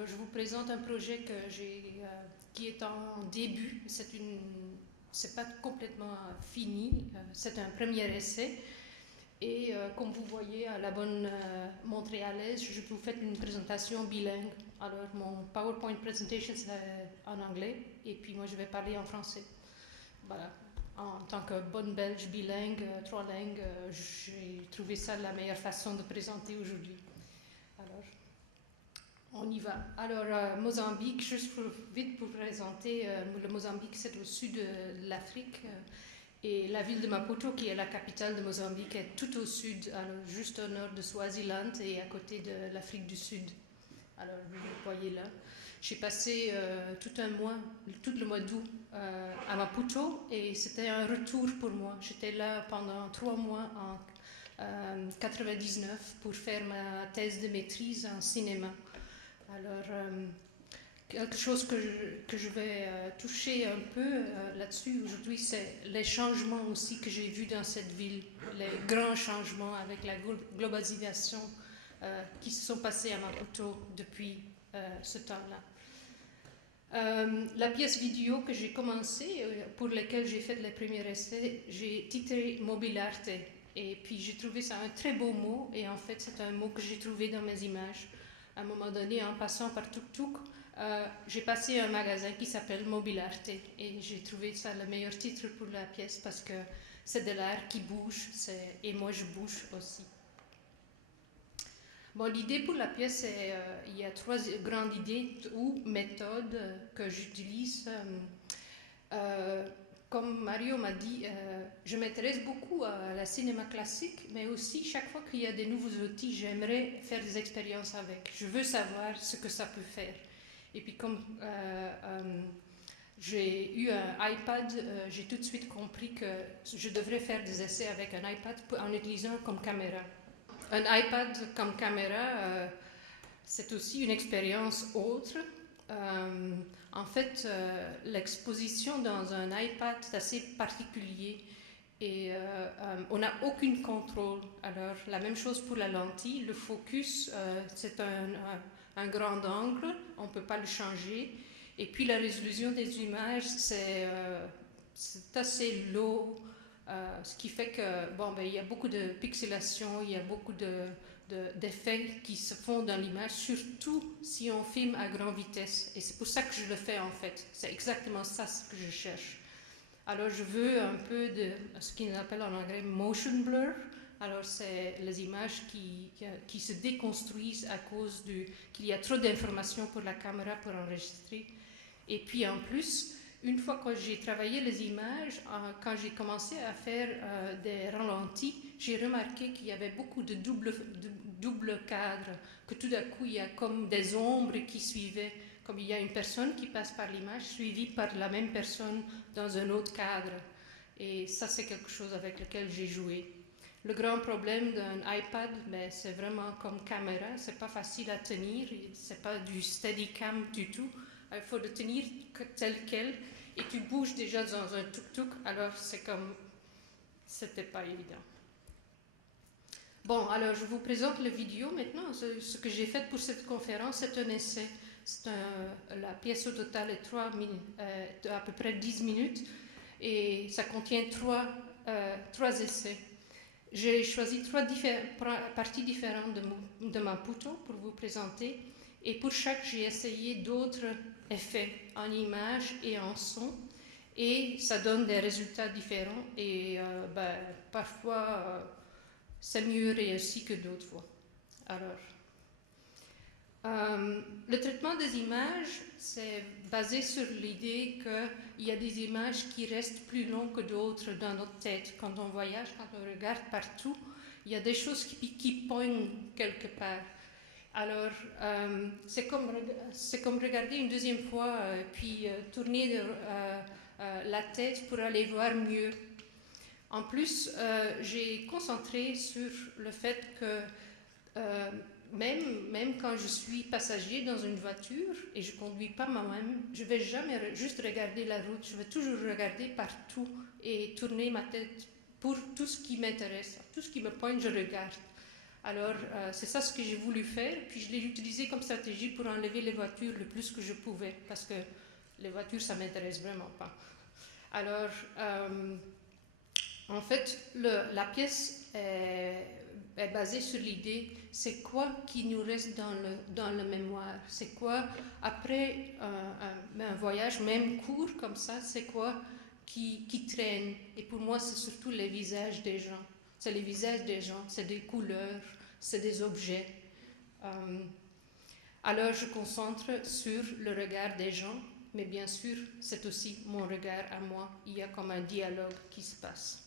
Alors, je vous présente un projet qui est en début. C'est pas complètement fini. C'est un premier essai. Et comme vous voyez à la bonne montréalaise, je vous fais une présentation bilingue. Alors, mon PowerPoint presentation, c'est en anglais. Et puis, moi, je vais parler en français. Voilà. En tant que bonne belge bilingue, trois langues, j'ai trouvé ça la meilleure façon de présenter aujourd'hui. Alors, on y va. Alors, Mozambique, juste vite pour présenter, le Mozambique, c'est au sud de l'Afrique. Et la ville de Maputo, qui est la capitale de Mozambique, est tout au sud, alors juste au nord de Swaziland et à côté de l'Afrique du Sud. Alors, vous le voyez là. J'ai passé tout le mois d'août à Maputo et c'était un retour pour moi. J'étais là pendant 3 mois en 99 pour faire ma thèse de maîtrise en cinéma. Alors, quelque chose que je vais toucher un peu là-dessus aujourd'hui, c'est les changements aussi que j'ai vus dans cette ville, les grands changements avec la globalisation qui se sont passés à Maputo depuis ce temps-là. La pièce vidéo que j'ai commencée, pour laquelle j'ai fait les premiers essais, j'ai titré Mobilarte. Et puis j'ai trouvé ça un très beau mot, et en fait c'est un mot que j'ai trouvé dans mes images. À un moment donné, en passant par Tuk-Tuk, j'ai passé un magasin qui s'appelle Mobilarte, et j'ai trouvé ça le meilleur titre pour la pièce parce que c'est de l'art qui bouge, et moi je bouge aussi. Bon, l'idée pour la pièce, il y a 3 grandes idées ou méthodes que j'utilise. Comme Mario m'a dit, je m'intéresse beaucoup à la cinéma classique, mais aussi chaque fois qu'il y a des nouveaux outils, j'aimerais faire des expériences avec. Je veux savoir ce que ça peut faire. Et puis comme j'ai eu un iPad, j'ai tout de suite compris que je devrais faire des essais avec un iPad en utilisant comme caméra. Un iPad comme caméra, c'est aussi une expérience autre. En fait, l'exposition dans un iPad est assez particulier et on n'a aucun contrôle. Alors, la même chose pour la lentille. Le focus, c'est un grand angle, on ne peut pas le changer. Et puis, la résolution des images, c'est assez low. Ce qui fait que, bon, il y a beaucoup de pixelation, il y a beaucoup d'effets qui se font dans l'image, surtout si on filme à grande vitesse. Et c'est pour ça que je le fais en fait. C'est exactement ça ce que je cherche. Alors je veux un peu de ce qu'on appelle en anglais motion blur. Alors c'est les images qui se déconstruisent à cause qu'il y a trop d'informations pour la caméra pour enregistrer. Et puis en plus, une fois que j'ai travaillé les images, quand j'ai commencé à faire des ralentis, j'ai remarqué qu'il y avait beaucoup de double cadres, que tout d'un coup il y a comme des ombres qui suivaient, comme il y a une personne qui passe par l'image suivie par la même personne dans un autre cadre. Et ça c'est quelque chose avec lequel j'ai joué. Le grand problème d'un iPad, c'est vraiment comme caméra, c'est pas facile à tenir, c'est pas du Steadicam du tout. Il faut le tenir tel quel et tu bouges déjà dans un tuk-tuk, alors c'était pas évident. Bon, alors je vous présente la vidéo maintenant. Ce que j'ai fait pour cette conférence, c'est un essai. La pièce au total est à peu près 10 minutes et ça contient 3 essais. J'ai choisi 3 parties différentes de Maputo pour vous présenter. Et pour chaque, j'ai essayé d'autres effets en image et en son. Et ça donne des résultats différents. Et parfois, c'est mieux réussi que d'autres fois. Alors, le traitement des images, c'est basé sur l'idée qu'il y a des images qui restent plus longues que d'autres dans notre tête. Quand on voyage, quand on regarde partout, il y a des choses qui poignent quelque part. Alors, c'est comme regarder une deuxième fois, puis tourner la tête pour aller voir mieux. En plus, j'ai concentré sur le fait que même quand je suis passager dans une voiture et je ne conduis pas moi-même, je ne vais jamais juste regarder la route, je vais toujours regarder partout et tourner ma tête pour tout ce qui m'intéresse, tout ce qui me pointe, je regarde. Alors, c'est ça ce que j'ai voulu faire, puis je l'ai utilisé comme stratégie pour enlever les voitures le plus que je pouvais, parce que les voitures, ça m'intéresse vraiment pas. Alors, en fait, la pièce est basée sur l'idée, c'est quoi qui nous reste dans le mémoire, c'est quoi, après un voyage, même court comme ça, c'est quoi qui traîne. Et pour moi, c'est surtout les visages des gens. C'est les visages des gens, c'est des couleurs, c'est des objets. Alors je concentre sur le regard des gens, mais bien sûr, c'est aussi mon regard à moi. Il y a comme un dialogue qui se passe.